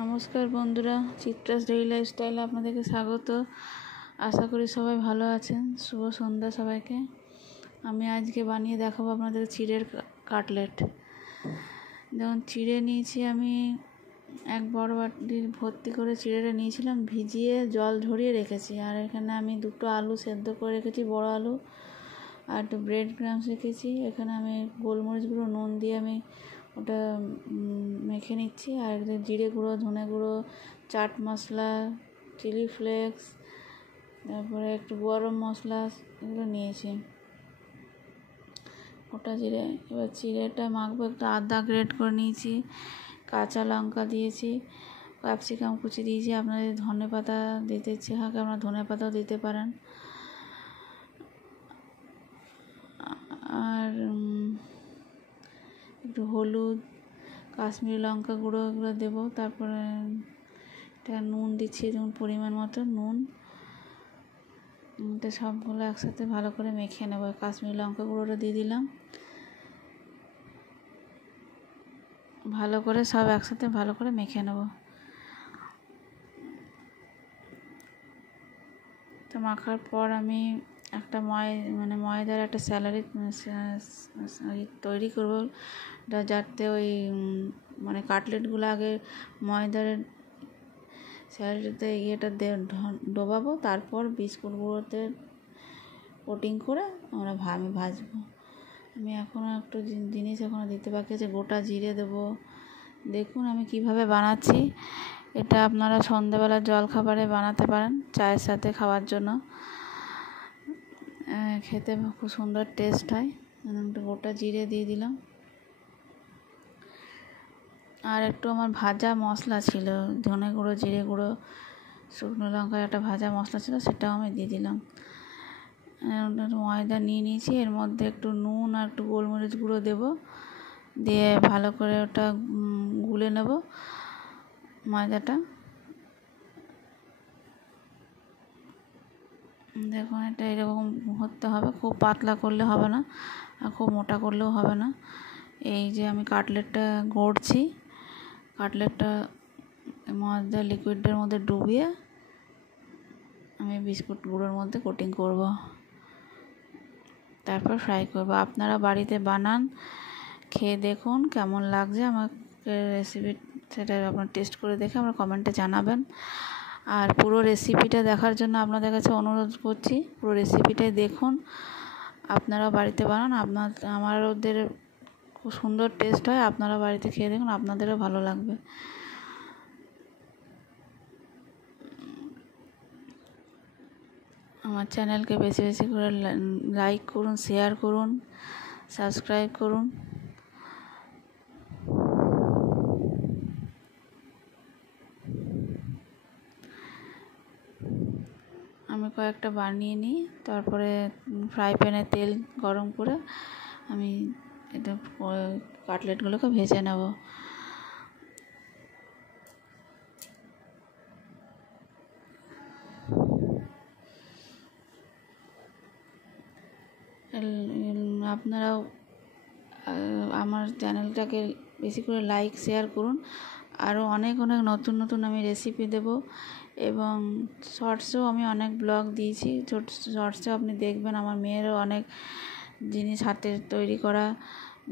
নমস্কার বন্ধুরা, চিত্রাস ডেইলি লাইফস্টাইলে আপনাদেরকে স্বাগত। আশা করি সবাই ভালো আছেন। শুভ সন্ধ্যা সবাইকে। আমি আজকে বানিয়ে দেখাবো আপনাদের চিড়ের কাটলেট। যেমন চিড়ে নিয়েছি আমি এক বড় বাটি ভর্তি করে চিড়েটা নিয়েছিলাম, ভিজিয়ে জল ঝরিয়ে রেখেছি। আর এখানে আমি দুটো আলু সেদ্ধ করে রেখেছি, বড় আলু, আর একটু ব্রেড ক্রাম্বস রেখেছি। এখানে আমি গোলমরিচ গুঁড়ো, নুন দিয়ে আমি ওটা মেখে নিচ্ছি। আর জিরে গুঁড়ো, ধনে গুঁড়ো, চাট মশলা, চিলি ফ্লেক্স, তারপরে একটু গরম মশলা, এগুলো নিয়েছি। ওটা জিরে, এবার চিড়েটা মাখবো। একটু আদা গ্রেট করে নিয়েছি, কাঁচা লঙ্কা দিয়েছি, ক্যাপসিকাম কুচি দিয়েছি। আপনাদের ধনে পাতা দিতে ইচ্ছে হয় আপনারা ধনে পাতাও দিতে পারেন। আর একটু হলুদ, কাশ্মীরি লঙ্কা গুঁড়ো, এগুলো দেবো। তারপরে এটা নুন দিচ্ছি, যেমন পরিমাণ মতো নুন। এটা সবগুলো একসাথে ভালো করে মেখে নেবো। কাশ্মীরি লঙ্কা গুঁড়োটা দিয়ে দিলাম, ভালো করে সব একসাথে ভালো করে মেখে নেব। তো মাখার পর আমি একটা ময়দার একটা স্যালারি তৈরি করবো, যাতে ওই কাটলেটগুলো আগে ময়দার স্যালারিতে ইয়েটা ডোবাবো, তারপর বিস্কুট গুঁড়োতে কোটিং করে আমি ভাজবো। আমি এখনও একটু জিনিস দিতে বাকি আছে, গোটা জিরে দেবো। দেখুন আমি কিভাবে বানাচ্ছি। এটা আপনারা সন্ধ্যাবেলার জলখাবারে বানাতে পারেন, চায়ের সাথে খাওয়ার জন্য। খেতে খুব সুন্দর টেস্ট হয়। একটু গোটা জিরে দিয়ে দিলাম। আর একটু আমার ভাজা মশলা ছিল, ধনে গুঁড়ো, জিরে গুঁড়ো, শুকনো লঙ্কার একটা ভাজা মশলা ছিল, সেটাও আমি দিয়ে দিলাম। ময়দা নিয়ে নিয়েছি, এর মধ্যে একটু নুন আর একটু গোলমরিচ গুঁড়ো দেবো, দিয়ে ভালো করে ওটা গুলে নেব ময়দাটা। দেখুন এটা এরকম হতে হবে, খুব পাতলা করলে হবে না আর খুব মোটা করলেও হবে না। এই যে আমি কাটলেটটা গড়ছি, কাটলেটটা ময়দা লিকুইডের মধ্যে ডুবিয়ে আমি বিস্কুট গুঁড়োর মধ্যে কোটিং করব, তারপর ফ্রাই করব। আপনারা বাড়িতে বানান, খেয়ে দেখুন কেমন লাগছে আমাকে রেসিপি, সেটা আপনার টেস্ট করে দেখে আমরা কমেন্টে জানাবেন। আর পুরো রেসিপিটা দেখার জন্য আপনাদের কাছে অনুরোধ করছি, পুরো রেসিপিটাই দেখুন, আপনারাও বাড়িতে বানান। আমাদের খুব সুন্দর টেস্ট হয়, আপনারা বাড়িতে খেয়ে দেখুন, আপনাদেরও ভালো লাগবে। আমার চ্যানেলকে বেশি বেশি করে লাইক করুন, শেয়ার করুন, সাবস্ক্রাইব করুন। আমি কয়েকটা বানিয়ে নিই, তারপরে ফ্রাই প্যানে তেল গরম করে আমি এটা কাটলেটগুলোকে ভেজে নেব। আপনারাও আমার চ্যানেলটাকে বেশি করে লাইক শেয়ার করুন। আরও অনেক অনেক নতুন নতুন আমি রেসিপি দেব, এবং শর্টসেও আমি অনেক ব্লগ দিয়েছি। শর্টসেও আপনি দেখবেন আমার মেয়েরও অনেক জিনিস, হাতের তৈরি করা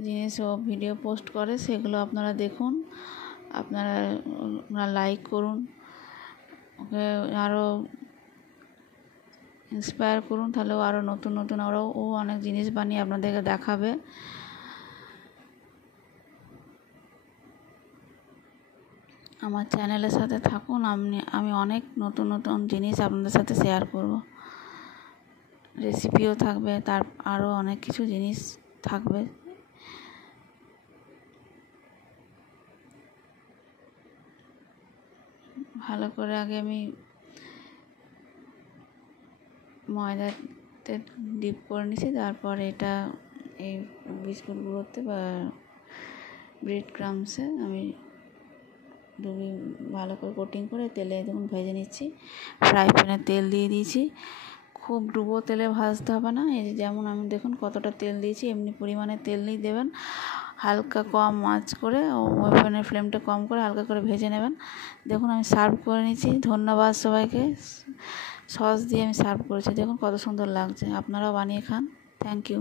জিনিস ও ভিডিও পোস্ট করে, সেগুলো আপনারা দেখুন, আপনারা লাইক করুন, ওকে আরও ইন্সপায়ার করুন, তাহলে ও আরও নতুন নতুন ও অনেক জিনিস বানিয়ে আপনাদেরকে দেখাবে। আমার চ্যানেলের সাথে থাকুন, আমি অনেক নতুন নতুন জিনিস আপনাদের সাথে শেয়ার করব, রেসিপিও থাকবে, তার আরও অনেক কিছু জিনিস থাকবে। ভালো করে আগে আমি ময়দাতে ডিপ করে নিয়েছি, তারপর এটা এই বিস্কুট গুঁড়োতে বা ব্রেড ক্রাম্বসে আমি ডুবিয়ে ভালো করে কোটিং করে তেলে দেখুন ভেজে নিচ্ছি। ফ্রাই প্যানে তেল দিয়ে দিয়েছি, খুব ডুবো তেলে ভাজতে হবে না। এই যেমন আমি দেখুন কতটা তেল দিয়েছি, এমনি পরিমাণে তেল দেবেন। হালকা কম আঁচ করে ওভেনের ফ্লেমটা কম করে হালকা করে ভেজে নেবেন। দেখুন আমি সার্ভ করে নিচ্ছি। ধন্যবাদ সবাইকে। সস দিয়ে আমি সার্ভ করেছি, দেখুন কত সুন্দর লাগছে। আপনারাও বানিয়ে খান। Thank you.